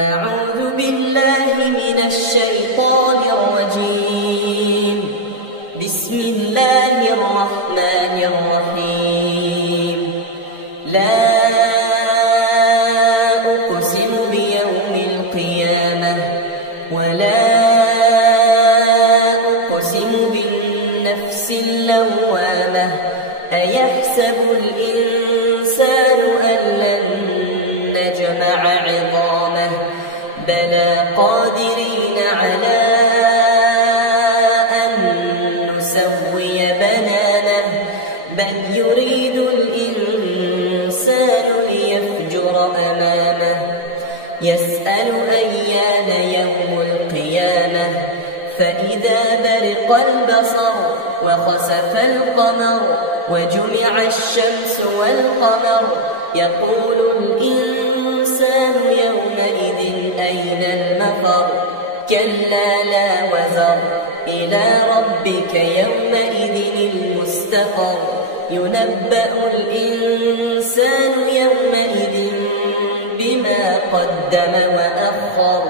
أعوذ بالله من الشيطان الرجيم. بسم الله الرحمن الرحيم. لا أقسم بيوم القيامة ولا أقسم بالنفس اللوامة. أيحسب الإنسان أن لن نجمع عظامه بلى قادرين على أن نسوي بنانه بل يريد الإنسان ليفجر أمامه يسأل أيان يوم القيامة فإذا برق البصر وخسف القمر وجمع الشمس والقمر يقول الإنسان يومئذ أين المفر كلا لا وزر إلى ربك يومئذ المستقر ينبأ الإنسان يومئذ بما قدم وأخر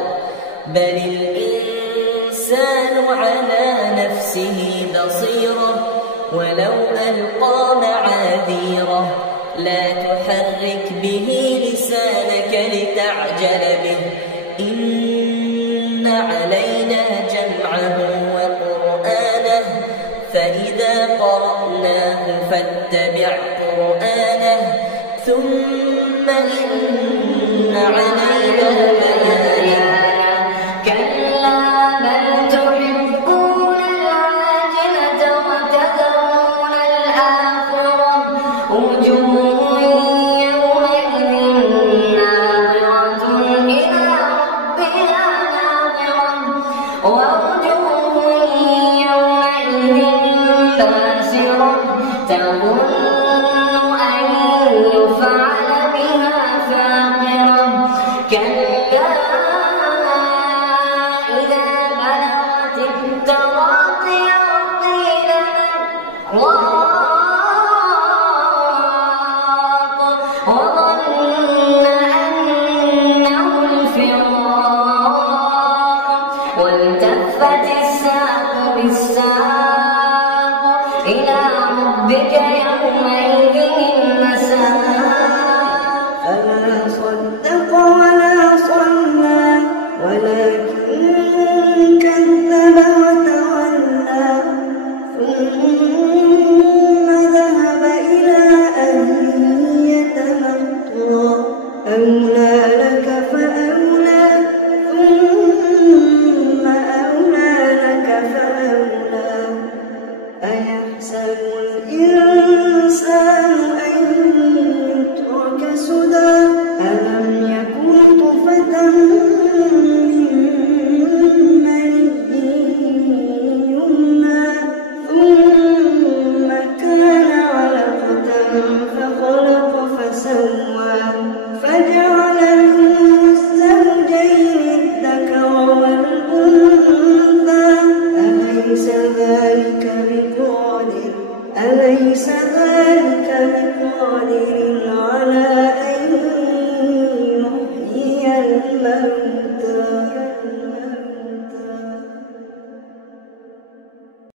بل الإنسان على نفسه بصيرة ولو ألقى معاذيره لا تحرك به لسانك لتعجل به إن علينا جمعه وقرآنه فإذا قرأناه فاتبع قرآنه ثم إن علينا بيانه كلا بل تحبون العاجلة وتذرون الآخرة وجوه يومئذ ناظرة إلى ربها ناظرة ووجوه يومئذ باسرة تظن أن يفعل بها فاقرة كلا إذا بلغت التراقي وقيل من راق وظن أنه الفراق والتفت الساق بالساق إلى ربك يومئذ المساق فلا صدق ولا صلى ولكن كذب وتولى ثم ذهب إلى أهله يتمطى أولى لك فأولى ثم أولى لك فأولى أيحسب الإنسان أن يترك سدى ألم يكن طفة من مني يمنى ثم كان علقة فخلق فسوى فجعل منه الزوجين الذكر والأنثى أليس ذلك بقادر على